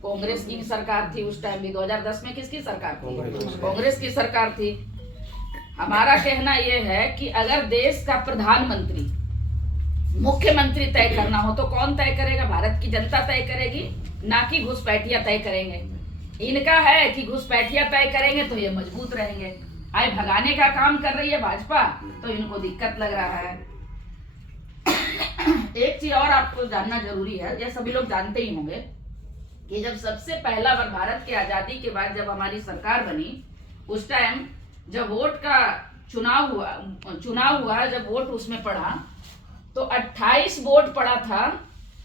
कांग्रेस की सरकार थी उस टाइम भी। 2010 में किसकी सरकार थी? कांग्रेस की सरकार थी। हमारा कहना यह है कि अगर देश का प्रधानमंत्री, मुख्यमंत्री तय करना हो तो कौन तय करेगा? भारत की जनता तय करेगी, ना कि घुसपैठिया तय करेंगे। इनका है कि घुसपैठिया तय करेंगे तो ये मजबूत रहेंगे। आए भगाने का काम कर रही है भाजपा, तो इनको दिक्कत लग रहा है। एक चीज और आपको जानना जरूरी है, ये सभी लोग जानते ही होंगे कि जब सबसे पहला बार भारत की आजादी के बाद जब हमारी सरकार बनी, उस टाइम जब वोट का चुनाव हुआ, जब वोट उसमें पड़ा तो 28 वोट पड़ा था।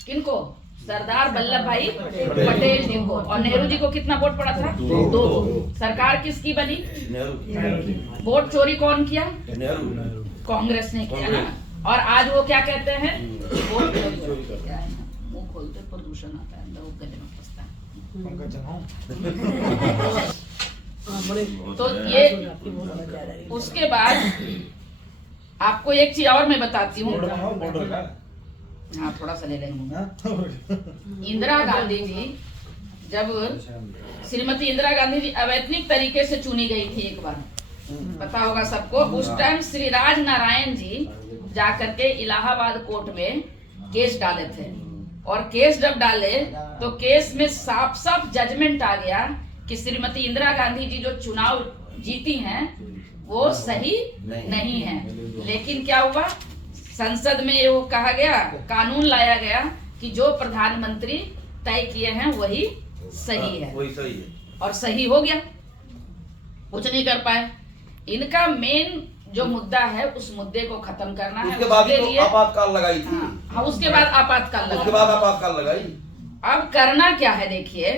किनको? सरदार वल्लभ भाई पटेल जी को। और नेहरू जी को कितना वोट पड़ा था? 2। सरकार किसकी बनी? वोट चोरी कौन किया? कांग्रेस ने किया ना। और आज वो क्या कहते हैं? वोट चोरी करते हैं। मुंह खोलते प्रदूषण आता है, अंदर वो गले में फंसता है। तो ये उसके बाद आपको एक चीज और मैं बताती हूँ। हाँ, थोड़ा सा ले लेंगे। इंदिरा गांधी जी, जब श्रीमती इंदिरा गांधी जी अवैतनिक तरीके से चुनी गई थी एक बार, पता होगा सबको। उस टाइम श्री राज नारायण जी जाकर के इलाहाबाद कोर्ट में केस डाले थे। और केस जब डाले तो केस में साफ साफ जजमेंट आ गया कि श्रीमती इंदिरा गांधी जी जो चुनाव जीती हैं वो सही नहीं है। लेकिन क्या हुआ? संसद में वो कहा गया, कानून लाया गया कि जो प्रधानमंत्री तय किए हैं वही सही है, वही सही है। और सही हो गया। कुछ नहीं कर पाए। इनका मेन जो मुद्दा है उस मुद्दे को खत्म करना है। उसके बाद तो आपातकाल लगाई थी। हाँ, उसके बाद आपातकाल लगाई। अब करना क्या है? देखिए,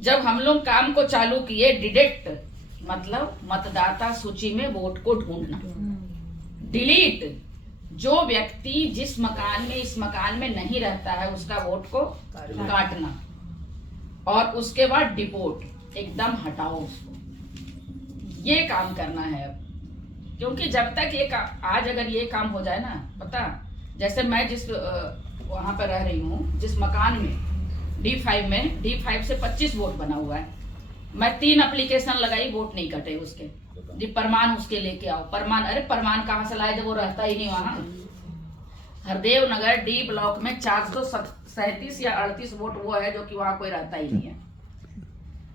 जब हम लोग काम को चालू किए, डिटेक्ट मतलब मतदाता सूची में वोट को ढूंढना, डिलीट जो व्यक्ति जिस मकान में इस मकान में नहीं रहता है उसका वोट को काटना, और उसके बाद डिपोर्ट एकदम हटाओ उसको। ये काम करना है अब। क्योंकि जब तक ये आज अगर ये काम हो जाए ना, पता, जैसे मैं जिस वहां पर रह रही हूँ, जिस मकान में D5 में, D5 से 25 वोट बना हुआ है, मैं 3 एप्लीकेशन लगाई, वोट नहीं कटे उसके। जी प्रमाण उसके लेके आओ। प्रमाण? अरे प्रमाण कहाँ से लाए जब वो रहता ही नहीं वहां। हरदेव नगर D ब्लॉक में 437 या 38 वोट वो है जो कि वहां कोई रहता ही नहीं है।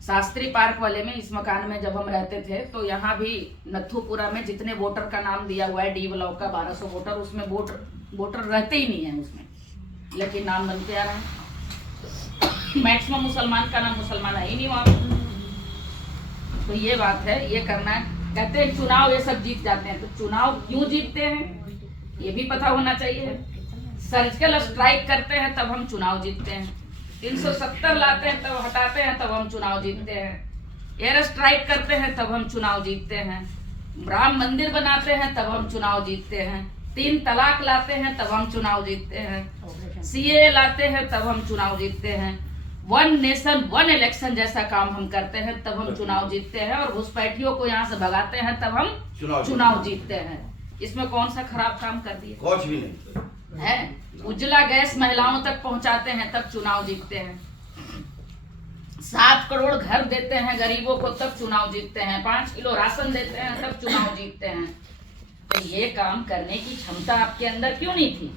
शास्त्री पार्क वाले में, इस मकान में जब हम रहते थे, तो यहाँ भी नथुपुरा में जितने वोटर का नाम दिया हुआ है D ब्लॉक का 1200 वोटर, उसमें वोटर रहते ही नहीं है उसमें, लेकिन नाम बनते आ रहा है। मैक्सिमम मुसलमान का नाम मुसलमान है ही नहीं वहां। तो ये बात है, ये करना है। कहते हैं चुनाव ये सब जीत जाते हैं, तो चुनाव क्यों जीतते हैं ये भी पता होना चाहिए। सर्जिकल स्ट्राइक करते हैं तब हम चुनाव जीतते हैं, 370 लाते हैं तब हटाते हैं तब हम चुनाव जीतते हैं, एयर स्ट्राइक करते हैं तब हम चुनाव जीतते हैं, राम मंदिर बनाते हैं तब हम चुनाव जीतते हैं, 3 तलाक लाते हैं तब हम चुनाव जीतते हैं, CAA लाते हैं तब हम चुनाव जीतते हैं, 1 नेशन 1 इलेक्शन जैसा काम हम करते हैं तब हम चुनाव जीतते हैं, और घुसपैठियों को यहाँ से भगाते हैं तब हम चुनाव जीतते हैं। इसमें कौन सा खराब काम कर दिया? कुछ भी नहीं है। उज्ज्वला गैस महिलाओं तक पहुंचाते हैं तब चुनाव जीतते हैं, 7 करोड़ घर देते हैं गरीबों को तब चुनाव जीतते हैं, 5 किलो राशन देते हैं तब चुनाव जीतते हैं। तो ये काम करने की क्षमता आपके अंदर क्यों नहीं थी?